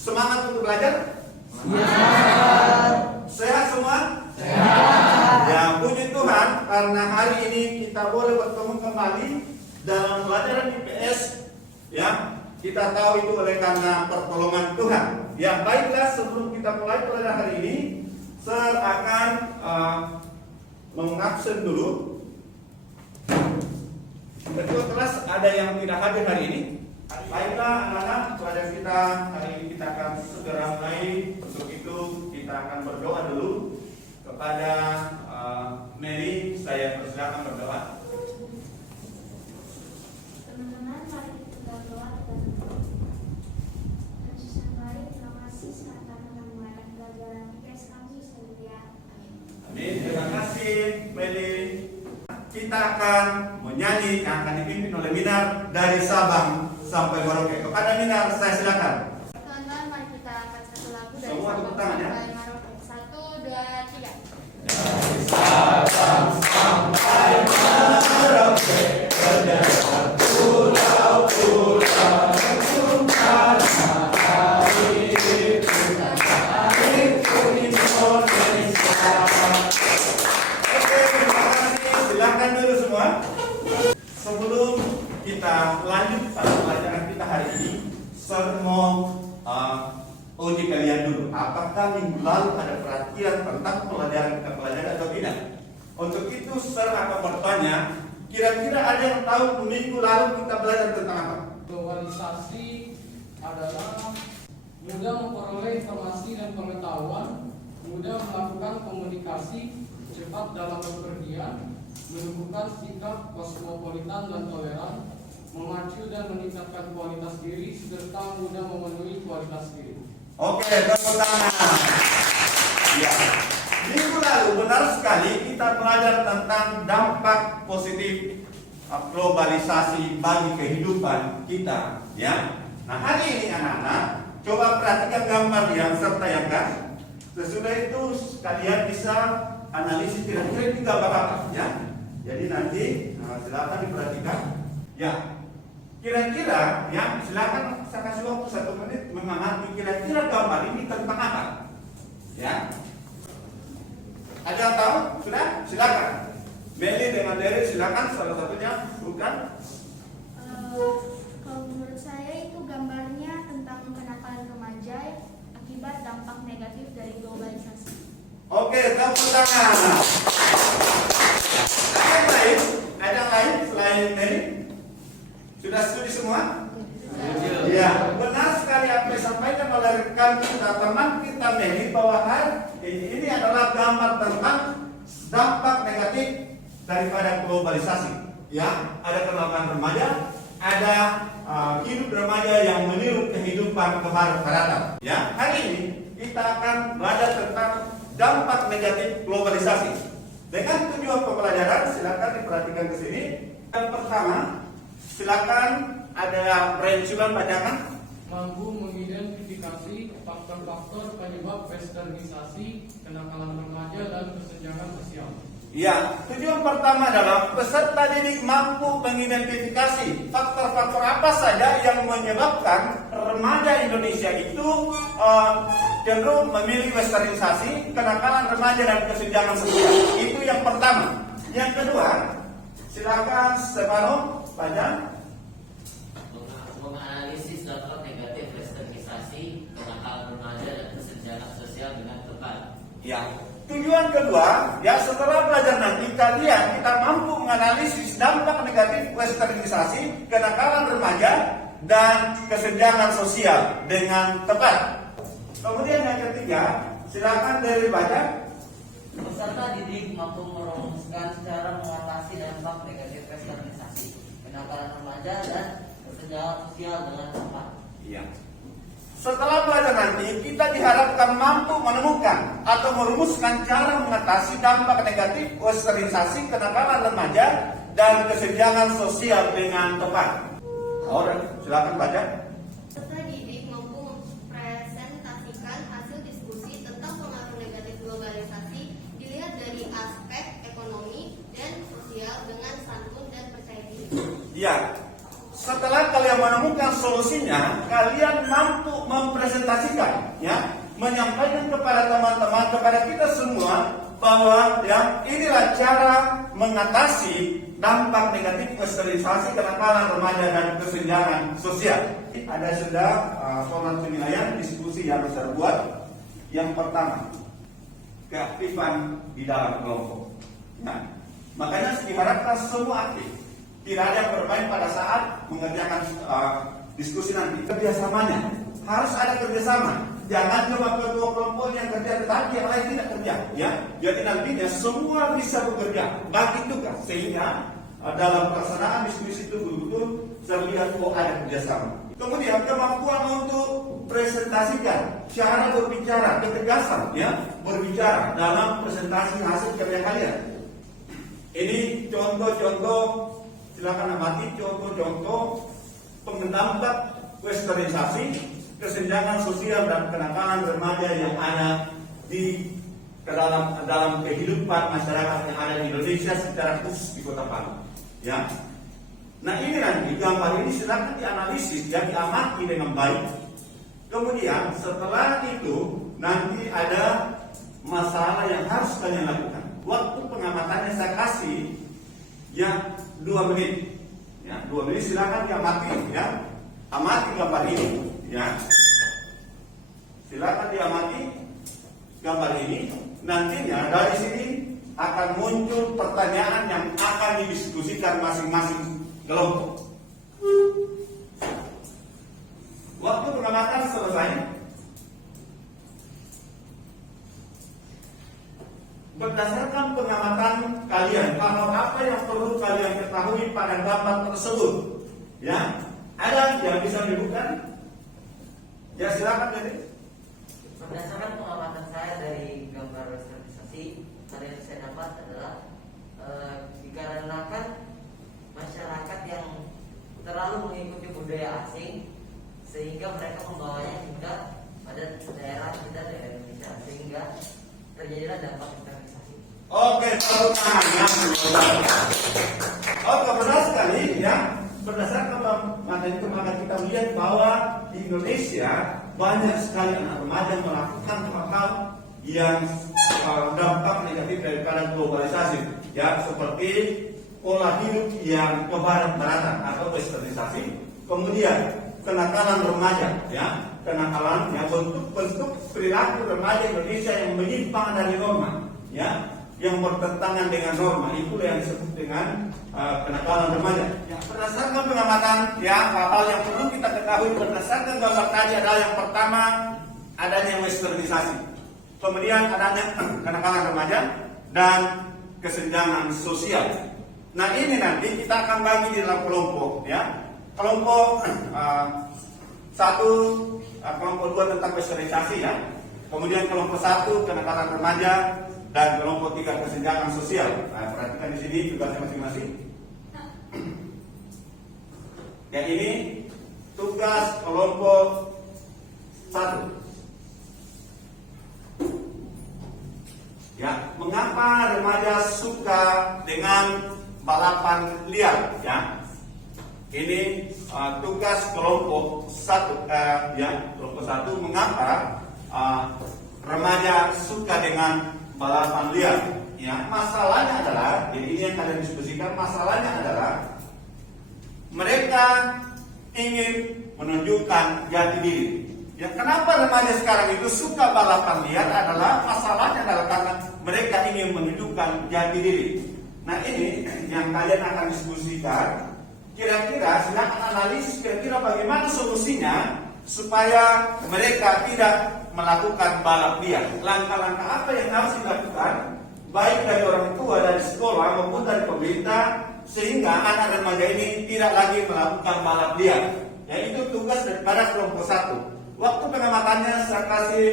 Semangat untuk belajar? Sehat. Sehat semua? Sehat. Ya, puji Tuhan karena hari ini kita boleh bertemu kembali dalam pelajaran IPS. Ya, kita tahu itu oleh karena pertolongan Tuhan. Ya, baiklah, sebelum kita mulai pelajaran hari ini, Sir akan mengabsen dulu. Ketua kelas ada yang tidak hadir hari ini. Baiklah anak-anak, pelajaran kita hari ini kita akan segera mulai. Untuk itu kita akan berdoa dulu kepada Mary. Saya persilakan berdoa. Teman-teman, mari kita berdoa kepada Tuhan. Tuhan Yesus yang baik, terima kasih karena mengenai pelajaran IPS kami setia. Amin. Amin. Terima kasih Mary. Kita akan menyanyi yang akan dipimpin oleh Minar dari Sabang sampai Merauke. Kepada Minar saya silakan. Teman-teman, mari kita angkat satu lagu dari Semua tepuk Sabang tangan, ya. sampai Merauke. 1, 2, 3. Dari Sabang sampai Merauke, berjalan pulau-pulau Nusantara, itu Indonesia. Oke, terima kasih. Silakan dulu semua. Sebelum kita lanjut pada pelajaran kita hari ini, saya mau uji kalian dulu. Apakah minggu lalu ada perhatian tentang pelajaran kita pelajari atau tidak? Untuk itu saya akan bertanya, kira-kira ada yang tahu minggu lalu kita belajar tentang apa? Globalisasi adalah mudah memperoleh informasi dan pengetahuan, mudah melakukan komunikasi, cepat dalam bepergian, menumbuhkan sikap kosmopolitan dan toleran, memacu dan meningkatkan kualitas diri, serta mudah memenuhi kualitas diri. Oke, tepuk tangan. Ya. Minggu lalu benar sekali kita belajar tentang dampak positif globalisasi bagi kehidupan kita, ya. Nah, hari ini anak-anak coba perhatikan gambar yang saya tayangkan. Sesudah itu kalian bisa analisis kira-kira ini gambar apa, ya. Jadi nanti silakan diperhatikan. Ya. Kira-kira, ya, silakan saya kasih waktu 1 menit mengamati kira-kira gambar ini tentang apa, ya. Ada yang tahu? Sudah? Silakan. Meli dengan Derek silakan salah satunya, bukan? Kalau menurut saya itu gambarnya tentang kenakalan remaja akibat dampak negatif dari globalisasi. Oke, tepuk tangan. Ada yang lain? Ada yang lain selain Meli? Sudah studi semua? Ya, benar sekali apa yang disampaikan oleh rekan kita, teman kita Meli, bahwa ini adalah gambar tentang dampak negatif daripada globalisasi. Ya, ada kenakalan remaja, ada hidup remaja yang meniru kehidupan kebarat-baratan. Ya, hari ini kita akan belajar tentang dampak negatif globalisasi. Dengan tujuan pembelajaran, silakan diperhatikan ke sini. Yang pertama, silakan ada Brand bacakan. Mampu mengidentifikasi faktor-faktor penyebab westernisasi, kenakalan remaja, dan kesenjangan sosial. Ya, tujuan pertama adalah peserta didik mampu mengidentifikasi faktor-faktor apa saja yang menyebabkan remaja Indonesia itu cenderung memilih westernisasi, kenakalan remaja, dan kesenjangan sosial. Itu yang pertama. Yang kedua, silakan Stefano baca. Menganalisis dampak negatif westernisasi, kenakalan remaja, dan kesenjangan sosial dengan tepat. Ya. Tujuan kedua, ya, setelah belajar nanti kita mampu menganalisis dampak negatif westernisasi, kenakalan remaja, dan kesenjangan sosial dengan tepat. Kemudian yang ketiga, silakan dari baca. Peserta didik mampu merumuskan cara mengatasi dampak negatif westernisasi, kenakalan remaja, dan kesenjangan sosial dengan tepat. Iya. Setelah belajar nanti, kita diharapkan mampu menemukan atau merumuskan cara mengatasi dampak negatif westernisasi, kenakalan remaja, dan kesenjangan sosial dengan tepat. Alright, silakan baca. Peserta didik mampu mempresentasikan hasil diskusi tentang pengaruh negatif globalisasi dilihat dari aspek ekonomi dan sosial dengan santun dan percaya diri. Ya. Setelah kalian menemukan solusinya, kalian mampu mempresentasikan, ya, menyampaikan kepada teman-teman, kepada kita semua bahwa ya inilah cara mengatasi dampak negatif sterilisasi kenakalan remaja dan kesenjangan sosial. Ada sudah format penilaian diskusi yang saya buat. Yang pertama, keaktifan di dalam kelompok. Nah, makanya diharapkan semua aktif. Tidak ada yang bermain pada saat mengerjakan diskusi nanti. Kerjasamanya harus ada kerjasama. Jangan cuma ketua kelompok yang kerja tetapi yang lain tidak kerja. Ya, jadi nantinya semua bisa bekerja bagi tugas sehingga dalam pelaksanaan diskusi itu betul-betul terlihat ada kerjasama. Kemudian kemampuan untuk presentasikan, cara berbicara, ketegasan, ya, berbicara dalam presentasi hasil kerja kalian. Ini contoh-contoh, silakan amati contoh-contoh pengendampak westernizasi, kesenjangan sosial dan kenakalan remaja yang ada di dalam kehidupan masyarakat yang ada di Indonesia secara khusus di Kota Palu. Ya. Nah ini nanti gambar ini silakan dianalisis dan diamati dengan baik. Kemudian setelah itu nanti ada masalah yang harus kalian lakukan. Waktu pengamatannya saya kasih ya 2 menit. Ya, 2 menit silakan diamati ya. Amati gambar ini ya. Silakan diamati gambar ini. Nantinya dari sini akan muncul pertanyaan yang akan didiskusikan masing-masing kelompok. Waktu pengamatan selesai. Berdasarkan pengamatan kalian, hal apa yang perlu kalian ketahui pada gambar tersebut? Ya, ada yang bisa dibuka? Ya silakan jadi. Berdasarkan pengamatan saya dari gambar westernizasi, hal yang saya dapat adalah dikarenakan masyarakat yang terlalu mengikuti budaya asing sehingga mereka membawanya juga pada daerah kita, daerah Indonesia, sehingga terjadilah dampak westernizasi. Oke, tepuk tangan. Oke, benar sekali ya. Berdasarkan pengamatan itu maka kita melihat bahwa di Indonesia banyak sekali anak remaja melakukan hal-hal yang dampak negatif daripada globalisasi, ya seperti pola hidup yang kebarat-baratan atau westernisasi, kemudian kenakalan remaja, ya kenakalan yang bentuk-bentuk perilaku remaja Indonesia yang menyimpang dari norma, ya yang bertentangan dengan norma, itulah yang disebut dengan kenakalan remaja. Ya, berdasarkan pengamatan, ya hal-hal yang perlu kita ketahui berdasarkan gambar tadi adalah yang pertama adanya westernisasi, kemudian adanya kenakalan remaja dan kesenjangan sosial. Nah ini nanti kita akan bagi di dalam kelompok, ya kelompok 1, kelompok 2 tentang westernisasi, ya kemudian kelompok 1 kenakalan remaja dan kelompok 3 kesenjangan sosial. Nah, perhatikan di sini tugasnya masing-masing. Dan ini tugas kelompok 1. Ya, mengapa remaja suka dengan balapan liar? Ya, ini tugas kelompok 1. Kelompok 1 mengapa remaja suka dengan balapan liar. Ya, masalahnya adalah, jadi ini yang kalian diskusikan, masalahnya adalah mereka ingin menunjukkan jati diri. Ya, kenapa remaja sekarang itu suka balapan liar adalah masalahnya adalah karena mereka ingin menunjukkan jati diri. Nah ini yang kalian akan diskusikan. Kira-kira silakan analisis kira-kira bagaimana solusinya supaya mereka tidak melakukan balap liar. Langkah-langkah apa yang harus dilakukan baik dari orang tua, dari sekolah maupun dari pemerintah sehingga anak remaja ini tidak lagi melakukan balap liar. Ya, itu tugas daripada kelompok 1. Waktu pengamatannya saya kasih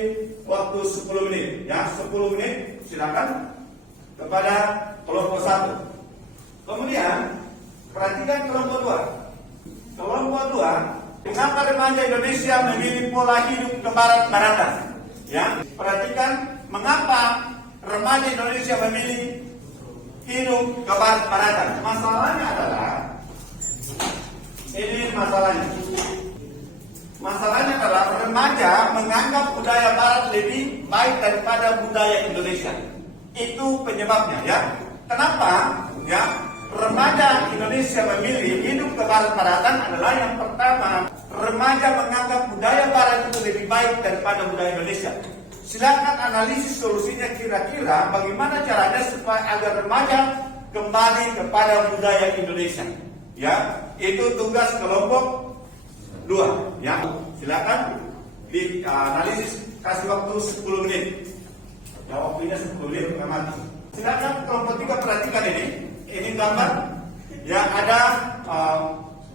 waktu 10 menit. Ya, 10 menit silakan kepada kelompok 1. Kemudian perhatikan kelompok 2. Kelompok 2, mengapa remaja Indonesia memilih pola hidup kebarat-baratan? Ya, perhatikan mengapa remaja Indonesia memilih hidup kebarat-baratan. Masalahnya adalah ini masalahnya. Masalahnya adalah remaja menganggap budaya Barat lebih baik daripada budaya Indonesia. Itu penyebabnya ya. Kenapa? Ya, remaja Indonesia memilih hidup kebarat-baratan adalah yang pertama, remaja menganggap budaya Barat itu lebih baik daripada budaya Indonesia. Silakan analisis solusinya kira-kira bagaimana caranya supaya agar remaja kembali kepada budaya Indonesia. Ya, itu tugas kelompok 2. Ya, silakan di analisis, kasih waktu 10 menit. Ya, waktunya 10 menit mengamati. Silakan kelompok 3 perhatikan ini. Ini gambar. Ya, ada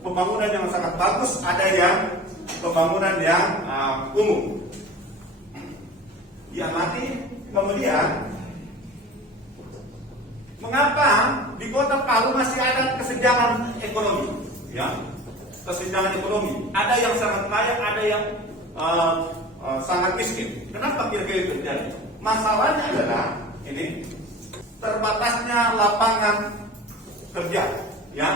pembangunan yang sangat bagus, ada yang pembangunan yang umum. Ya, mati. Kemudian, mengapa di kota Palu masih ada kesenjangan ekonomi? Ya, kesenjangan ekonomi. Ada yang sangat kaya, ada yang sangat miskin. Kenapa kira-kira itu terjadi? Masalahnya adalah ini terbatasnya lapangan kerja. Ya,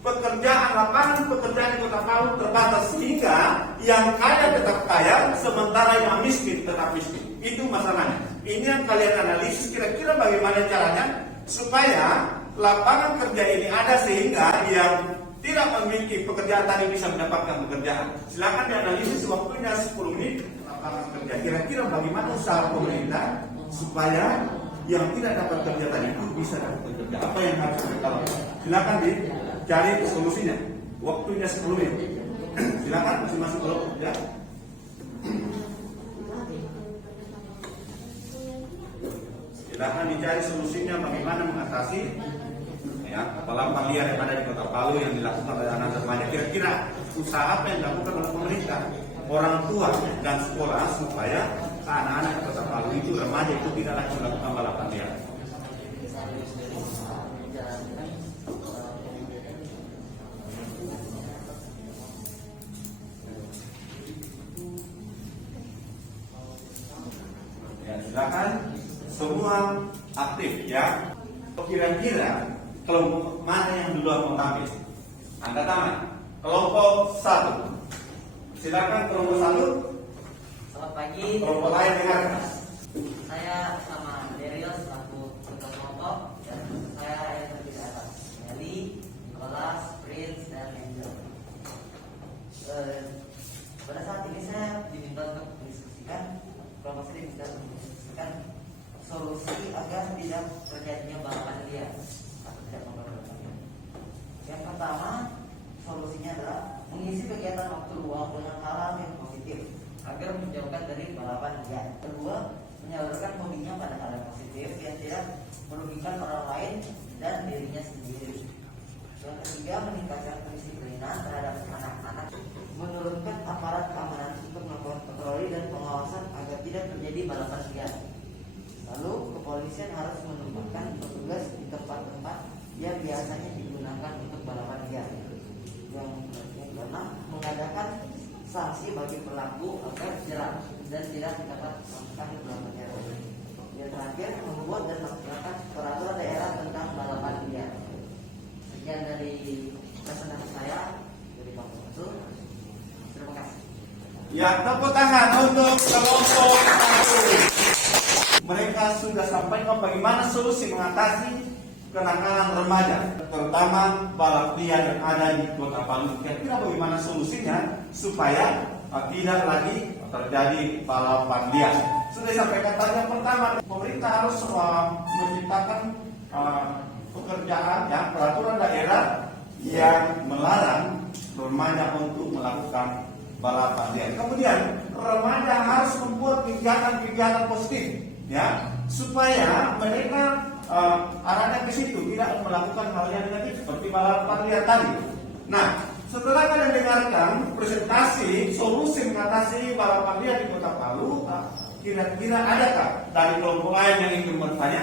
lapangan pekerjaan di kota Palu terbatas sehingga yang kaya tetap kaya, sementara yang miskin tetap miskin. Itu masalahnya. Ini yang kalian analisis kira-kira bagaimana caranya supaya lapangan kerja ini ada sehingga yang tidak memiliki pekerjaan tadi bisa mendapatkan pekerjaan. Silakan dianalisis, waktunya 10 menit lapangan kerja. Kira-kira bagaimana usaha pemerintah supaya yang tidak dapat kerja tadi itu bisa dapat kerja. Apa yang harus kita lakukan? Silakan dicari solusinya. Waktunya 10 menit. Silakan masing-masing kelompok ya. Silakan dicari solusinya bagaimana mengatasi ya balapan liar yang ada di kota Palu yang dilakukan oleh anak remaja. Kira-kira usaha apa yang dilakukan oleh pemerintah, orang tua dan sekolah supaya anak-anak di kota Palu itu, remaja itu tidak lagi melakukan balapan liar. Ya, silakan semua aktif ya. Kira-kira kelompok mana yang duluan mau tampil? Angkat tangan. Kelompok 1. Silakan kelompok 1. Selamat pagi. Kelompok lain dengarkan. Saya sama Derios selaku ketua kelompok dan saya yang terdiri atas Meli, Nicholas, Prince dan Angel. Pada saat ini saya diminta untuk mendiskusikan, kelompok saya diminta untuk mendiskusikan solusi agar tidak terjadinya balapan liar atau tidak balapan liar. Yang pertama, solusinya adalah mengisi kegiatan waktu luang dengan hal-hal yang positif agar menjauhkan dari balapan liar. Kedua, menyalurkan hobinya pada hal yang positif yang tidak merugikan orang lain dan dirinya sendiri. Yang ketiga, meningkatkan kedisiplinan terhadap anak-anak, menurunkan aparat keamanan untuk melakukan patroli dan pengawasan agar tidak terjadi balapan liar. Lalu, kepolisian harus menempatkan petugas di tempat-tempat yang biasanya digunakan untuk balapan liar. Yang keenam, mengadakan sanksi bagi pelaku agar jerak dan tidak dapat melakukan balapan liar. Yang terakhir, membuat dan melaksanakan peraturan daerah tentang balapan liar. Sekian dari presentasi saya dari Pak Profesor. Terima kasih. Ya, tepuk tangan untuk kelompok 1. Mereka sudah sampaikan bagaimana solusi mengatasi kenakalan remaja, terutama balap liar yang ada di kota Palu. Kira-kira bagaimana solusinya supaya tidak lagi terjadi balapan liar. Sudah disampaikan tadi, yang pertama, pemerintah harus menciptakan pekerjaan, ya, peraturan daerah yang melarang remaja untuk melakukan balapan liar. Kemudian remaja harus membuat kegiatan-kegiatan positif, ya, supaya mereka arahnya ke situ, tidak melakukan hal yang negatif seperti balapan liar tadi. Nah, setelah kalian dengarkan presentasi solusi mengatasi balapan liar di kota Palu, kira-kira adakah dari kelompok lain yang ingin bertanya?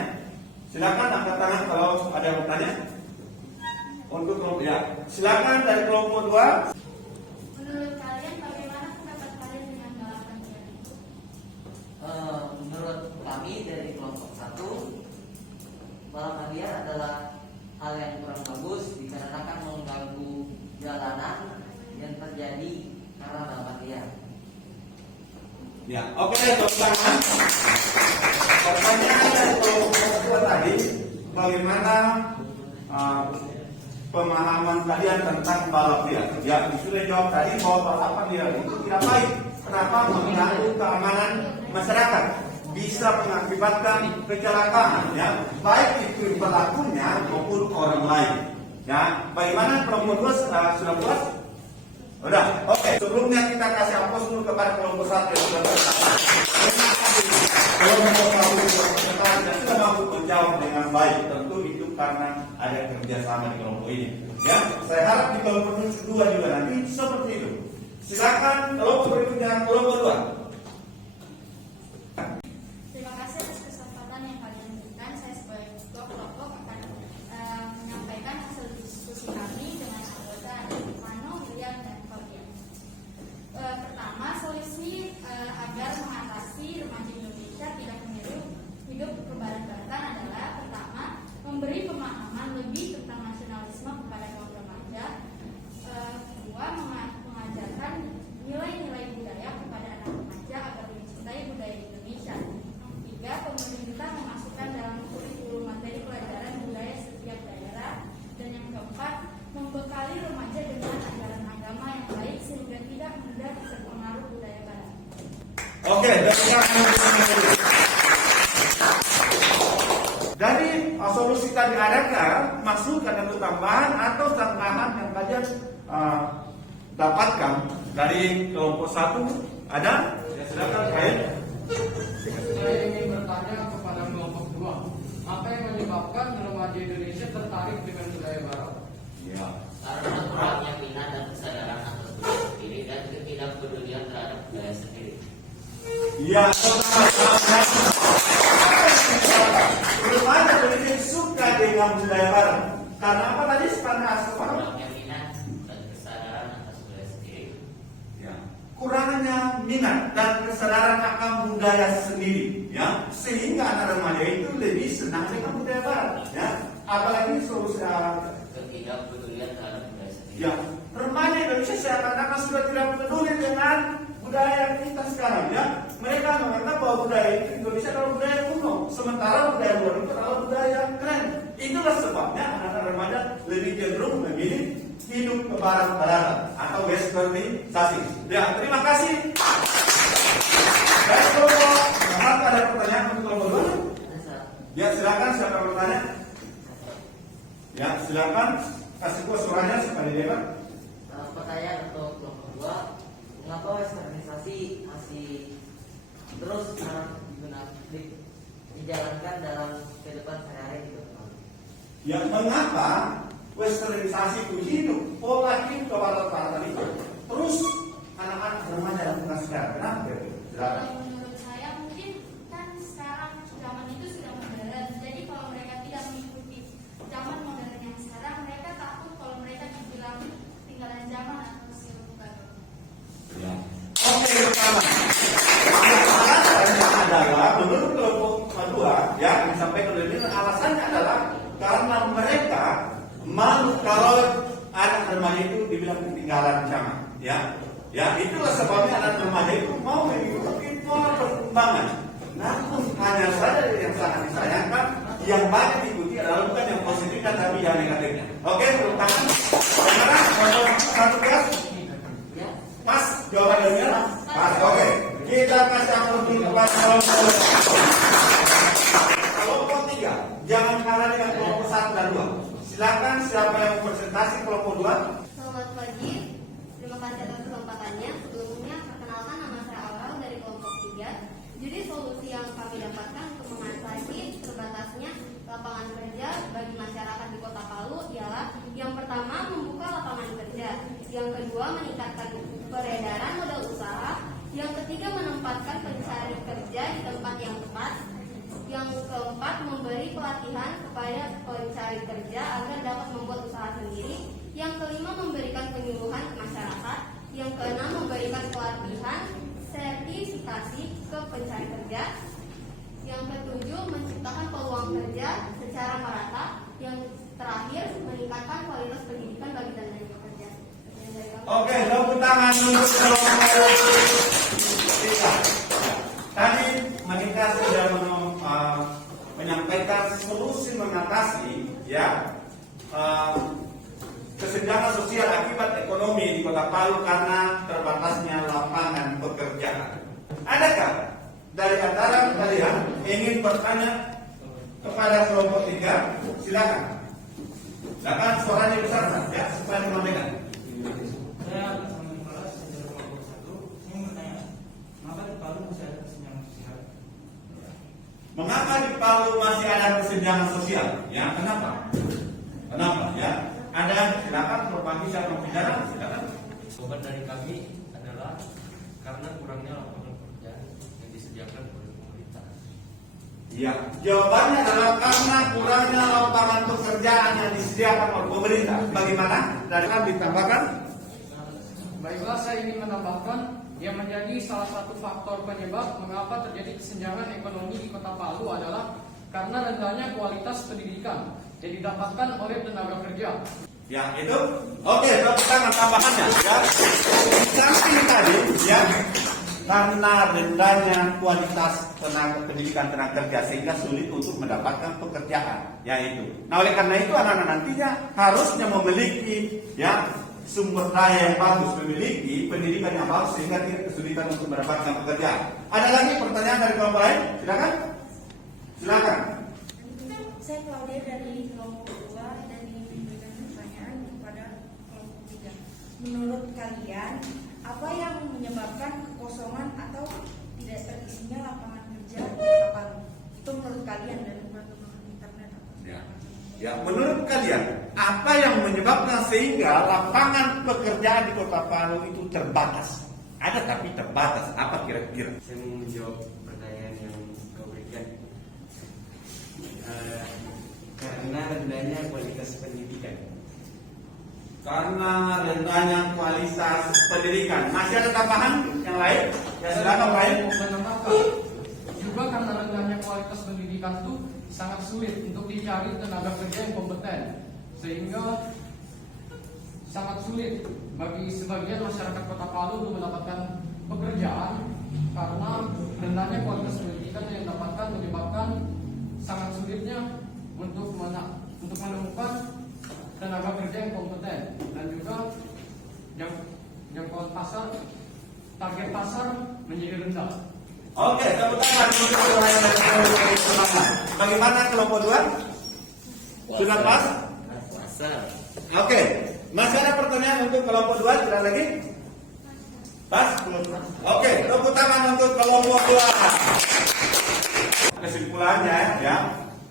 Silakan angkat tangan kalau ada yang bertanya. Untuk kelompok, ya, silakan dari kelompok 2. Menurut kalian bagaimana pendapat kalian dengan balapan liar itu? Menurut kami dari kelompok 1, balapan liar adalah hal yang kurang bagus dikarenakan mengganggu jalanan yang terjadi karena balapan liar. Ya, oke, tepuk tangan. Pertanyaan dari kelompok kedua tadi, bagaimana pemahaman kalian tentang balap liar? Ya, sudah jawab tadi bahwa balapan liar itu tidak baik. Kenapa? Mengganggu keamanan masyarakat, bisa mengakibatkan kecelakaan, ya, baik itu pelakunya maupun orang lain. Ya, bagaimana kelompok dua sudah puas? Udah, oke. Sebelumnya kita kasih aplaus dulu kepada kelompok satu yang sudah puas. Kelompok satu sudah mampu menjawab dengan baik. Tentu itu karena ada kerjasama di kelompok ini. Ya, saya harap di kelompok kedua juga nanti seperti itu. Silakan kelompok berikutnya, kelompok dua. Terima kasih atas kesempatan yang kalian berikan. Saya sebagai ketua kelompok akan menyampaikan hasil diskusi kami dengan anggota Mano, William, dan Claudia. Pertama, solusi agar mengatasi remaja Indonesia tidak memilih hidup kebarat-baratan adalah pertama, memberi pemahaman lebih tentang nasionalisme kepada kaum remaja. Kedua, mengajarkan nilai-nilai budaya kepada anak remaja agar mencintai budaya Indonesia. Tiga, pemerintah memasukkan dalam kurikulum materi pelajaran budaya setiap daerah. Dan yang keempat, membekali remaja dengan ajaran agama yang baik sehingga tidak mudah terpengaruh budaya barat. Oke, jadi solusi tadi adakah masukan atau tambahan atau tambahan yang kalian dapatkan dari kelompok satu? Ada? Ya, silakan Kain. Saya ingin bertanya kepada kelompok dua, apa yang menyebabkan remaja Indonesia tertarik dengan budaya barat? Ya. Karena kurangnya minat dan kesadaran atas budaya sendiri dan ketidakpedulian terhadap budaya sendiri. Ya, belum ada yang suka dengan budaya barat. Karena apa tadi? Karena Kurangnya minat dan kesadaran atas budaya sendiri. ya, kurangnya minat dan kesadaran akan budaya sendiri, ya, sehingga anak remaja itu lebih senang dengan budaya barat, ya, apalagi solusi Ketidakpedulian terhadap budaya sendiri. ya, remaja Indonesia seakan-akan sudah tidak peduli dengan budaya kita sekarang, ya. Mereka menganggap bahwa budaya Indonesia adalah budaya kuno, sementara budaya luar itu adalah budaya yang keren. Itulah sebabnya anak-anak remaja lebih cenderung memilih hidup ke barat-baratan atau westernisasi. Ya, terima kasih. Baik, kelompok, apakah ada pertanyaan untuk kelompok dua? Ya, silakan siapa yang bertanya? Ya, silakan kasih kuas suaranya supaya dia. Pertanyaan untuk kelompok dua, mengapa westernisasi masih terus dijalankan dalam kehidupan sehari-hari gitu? Ya, mengapa westernisasi itu hidup, pola hidup kebarat-baratan itu terus anak-anak remaja lakukan sekarang? Kenapa? Silakan. Menurut saya mungkin kan sekarang zaman itu sudah modern. Jadi kalau mereka tidak mengikuti zaman modern yang sekarang, mereka takut kalau mereka dibilang tinggalan zaman atau silver. Ya. Oke, pertama. Alasannya adalah menurut kelompok kedua, ya, yang disampaikan oleh ini, alasannya adalah karena mereka malu kalau anak remaja itu dibilang ketinggalan zaman, ya. Ya, itulah sebabnya anak remaja itu mau mengikuti pola perkembangan. Namun hanya saja yang sangat disayangkan, yang banyak diikuti adalah bukan yang positifnya tapi yang negatifnya. Oke, tepuk tangan. Bagaimana? Satu kelas? Pas jawabannya? Pas. Oke. Kita kasih aplaus kepada kelompok tiga. Jangan kalah dengan kelompok satu dan dua. Silakan siapa yang presentasi kelompok dua? Selamat pagi. Terima kasih atas kesempatannya. Sebelumnya perkenalkan, nama saya Aurel dari kelompok 3. Jadi solusi yang kami dapatkan untuk mengatasi terbatasnya lapangan kerja bagi masyarakat di Kota Palu ialah yang pertama membuka lapangan kerja, yang kedua meningkatkan peredaran modal usaha, yang ketiga menempatkan pencari kerja di tempat yang tepat, yang keempat memberi pelatihan kepada pencari kerja agar dapat membuat usaha sendiri, yang kelima memberikan penyuluhan ke masyarakat, yang keenam memberikan pelatihan sertifikasi ke pencari kerja, yang ketujuh menciptakan peluang kerja secara merata, yang terakhir meningkatkan kualitas pendidikan bagi tenaga kerja. Oke, tepuk tangan untuk kelompok tiga. solusi mengatasi ya kesenjangan sosial akibat ekonomi di Kota Palu karena terbatasnya lapangan pekerjaan. Adakah dari antara kalian ingin bertanya kepada kelompok 3? Silakan. Silakan suaranya besar ya supaya disampaikan. Saya bersama Nicholas dari kelompok 1. Saya mau bertanya, mengapa di Palu masih ada kesenjangan sosial? Mengapa di Palu masih ada kesenjangan sosial? Ya, kenapa? Kenapa? Ya, ada. Silakan Prof. siapa bicara? Silakan. Jawaban dari kami adalah karena kurangnya lapangan pekerjaan yang disediakan oleh pemerintah. Ya, jawabannya adalah karena kurangnya lapangan pekerjaan yang disediakan oleh pemerintah. Bagaimana? Dari ditambahkan? Baiklah, saya ingin menambahkan yang menjadi salah satu faktor penyebab mengapa terjadi kesenjangan ekonomi di Kota Palu adalah karena rendahnya kualitas pendidikan yang didapatkan oleh tenaga kerja. Ya, itu. Oke, tepuk tangan tambahannya ya. Di samping tadi ya, karena rendahnya kualitas tenaga pendidikan tenaga kerja sehingga sulit untuk mendapatkan pekerjaan, yaitu. Nah, oleh karena itu anak-anak nantinya harusnya memiliki ya sumber daya yang bagus, memiliki pendidikan yang bagus sehingga tidak kesulitan untuk mendapatkan pekerjaan. Ada lagi pertanyaan dari kelompok lain? Silakan. Silakan. Saya Claudia dari kelompok 2 dan ingin memberikan pertanyaan kepada kelompok 3. Menurut kalian, apa yang menyebabkan kekosongan atau tidak terisinya lapangan kerja di Kota Palu? Itu menurut kalian dan perkembangan internet. Ya, menurut kalian apa yang menyebabkan sehingga lapangan pekerjaan di Kota Palu itu terbatas? Ada tapi terbatas. Apa kira-kira? Saya mau menjawab pertanyaan yang kau berikan. Karena rendahnya kualitas pendidikan. Karena rendahnya kualitas pendidikan. Masih ada tambahan yang lain? Ya, silakan lain. Menambahkan juga karena rendahnya kualitas pendidikan itu sangat sulit untuk dicari tenaga kerja yang kompeten, sehingga sangat sulit bagi sebagian masyarakat Kota Palu untuk mendapatkan pekerjaan karena rendahnya kualitas pendidikan yang didapatkan menyebabkan sangat sulitnya untuk menemukan tenaga kerja yang kompeten dan juga jangkauan pasar, target pasar menjadi rendah. Oke, tepuk tangan untuk pertanyaan dari kelompok 1. Bagaimana kelompok 2? Sudah pas? Oke, masih ada pertanyaan untuk kelompok 2? Tidak lagi? Pas? Oke, tepuk tangan untuk kelompok 2. Kesimpulannya ya,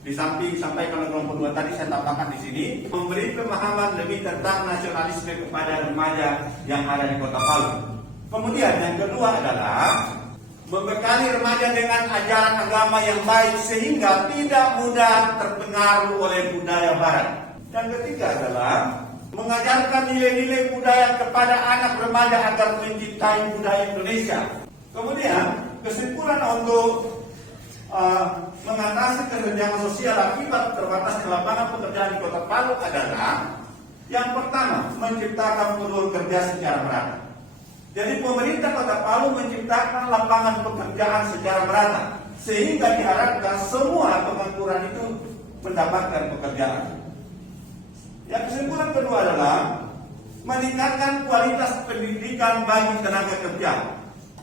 di samping sampaikan oleh kelompok 2 tadi saya tambahkan di sini, memberi pemahaman lebih tentang nasionalisme kepada remaja yang ada di Kota Palu. Kemudian yang kedua adalah membekali remaja dengan ajaran agama yang baik sehingga tidak mudah terpengaruh oleh budaya barat. Yang ketiga adalah mengajarkan nilai-nilai budaya kepada anak remaja agar mencintai budaya Indonesia. Kemudian kesimpulan untuk mengatasi kesenjangan sosial akibat terbatasnya lapangan pekerjaan di Kota Palu adalah yang pertama, menciptakan peluang kerja secara merata. Jadi pemerintah Kota Palu menciptakan lapangan pekerjaan secara merata sehingga diharapkan semua pengangguran itu mendapatkan pekerjaan. Yang kesimpulan kedua adalah meningkatkan kualitas pendidikan bagi tenaga kerja.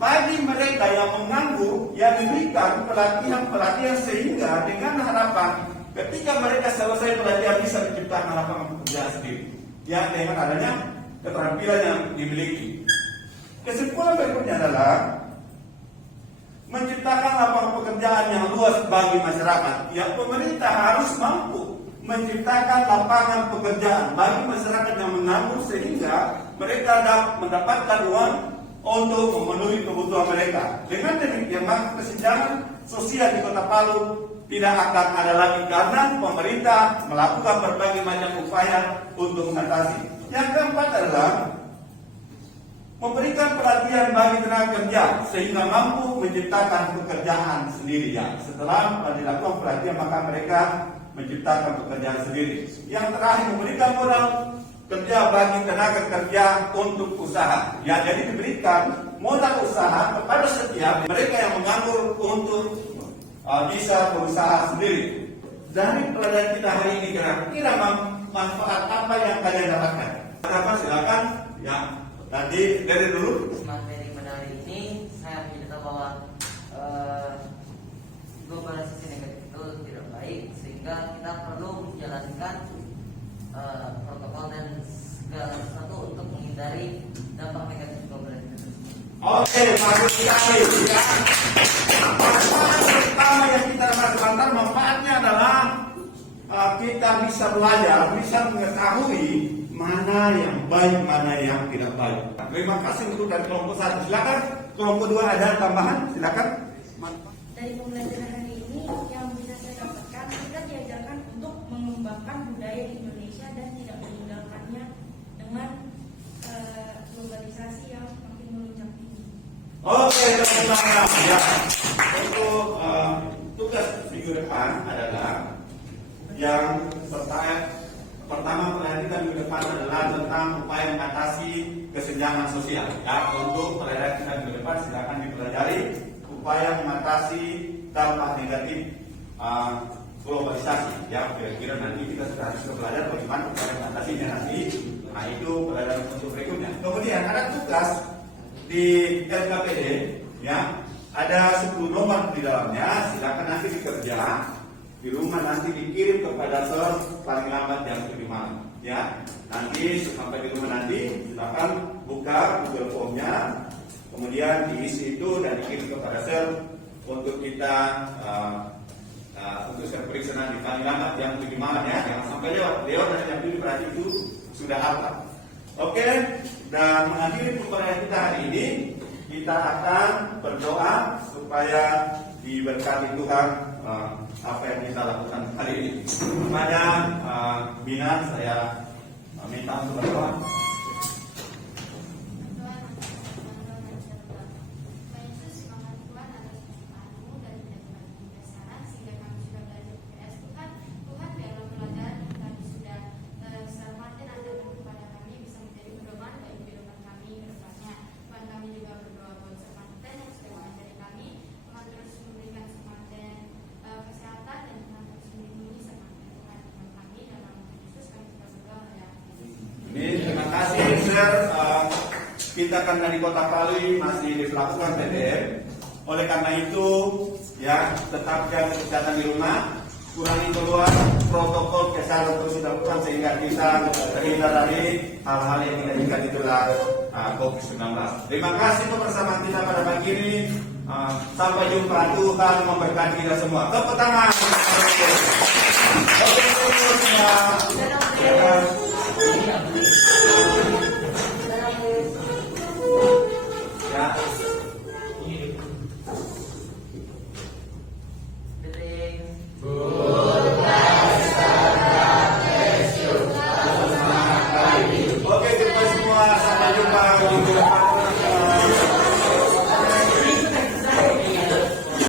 Bagi mereka yang menganggur, yang diberikan pelatihan-pelatihan sehingga dengan harapan ketika mereka selesai pelatihan bisa menciptakan lapangan pekerjaan sendiri. Ya, dengan adanya keterampilan yang dimiliki. Kesimpulan berikutnya adalah menciptakan lapangan pekerjaan yang luas bagi masyarakat. Ya, pemerintah harus mampu menciptakan lapangan pekerjaan bagi masyarakat yang menganggur sehingga mereka dapat mendapatkan uang untuk memenuhi kebutuhan mereka. Dengan demikian, maka kesenjangan sosial di Kota Palu tidak akan ada lagi karena pemerintah melakukan berbagai macam upaya untuk mengatasi. Yang keempat adalah memberikan pelatihan bagi tenaga kerja sehingga mampu menciptakan pekerjaan sendiri. Ya, setelah dilakukan pelatihan maka mereka menciptakan pekerjaan sendiri. Yang terakhir, memberikan modal kerja bagi tenaga kerja untuk usaha. Ya, jadi diberikan modal usaha kepada setiap mereka yang menganggur untuk bisa berusaha sendiri. dari pelajaran kita hari ini kira-kira manfaat apa yang kalian dapatkan? Apa silakan ya. Nanti dari dulu. Materi pada hari ini saya menyatakan bahwa globalisasi negatif itu tidak baik, sehingga kita perlu menjalankan protokol dan segala sesuatu untuk menghindari dampak negatif globalisasi tersebut. Oke, bagus sekali. Ya. Manfaat pertama yang kita dapat sebentar, manfaatnya adalah kita bisa belajar, bisa mengetahui mana yang baik, mana yang tidak baik. Terima kasih untuk dari kelompok 1. Silakan. Kelompok 2 ada tambahan, silakan. Dari pembelajaran hari ini yang bisa saya dapatkan, kita diajarkan untuk mengembangkan budaya Indonesia dan tidak meninggalkannya dengan globalisasi yang makin melonjak tinggi. Oke, teman-teman. Ya. Untuk tugas minggu depan adalah yang pertama perhatikan minggu depan adalah tentang upaya mengatasi kesenjangan sosial. Ya, untuk pelajaran kita minggu depan silakan dipelajari upaya mengatasi dampak negatif globalisasi. Ya, kira-kira nanti kita sudah harus belajar bagaimana upaya mengatasinya nanti. Nah, itu pelajaran untuk berikutnya. Kemudian ada tugas di LKPD, ya, ada 10 nomor di dalamnya. Silakan nanti dikerja di rumah, nanti dikirim kepada Sir paling lambat jam 7 malam. Ya, nanti sampai di rumah nanti silakan buka Google Form-nya, kemudian diisi itu dan dikirim kepada Sir untuk kita untuk saya periksa nanti paling lambat jam 7 malam ya. Jangan sampai lewat dari jam 7 berarti itu sudah hafal. Oke, dan mengakhiri pertemuan kita hari ini, kita akan berdoa supaya diberkati Tuhan apa yang kita lakukan hari ini. Kepada Bina saya minta untuk berdoa. Terima kasih, Sir. Kita kan dari Kota Palu masih dilakukan PTM. Oleh karena itu, ya tetap jaga kesehatan di rumah, kurangi keluar, protokol kesehatan terus dilakukan sehingga kita terhindar dari hal-hal yang tidak diinginkan itulah COVID-19. Terima kasih kebersamaan kita pada pagi ini. Sampai jumpa, Tuhan memberkati kita semua. Tepuk tangan. Oke, semua. Ya.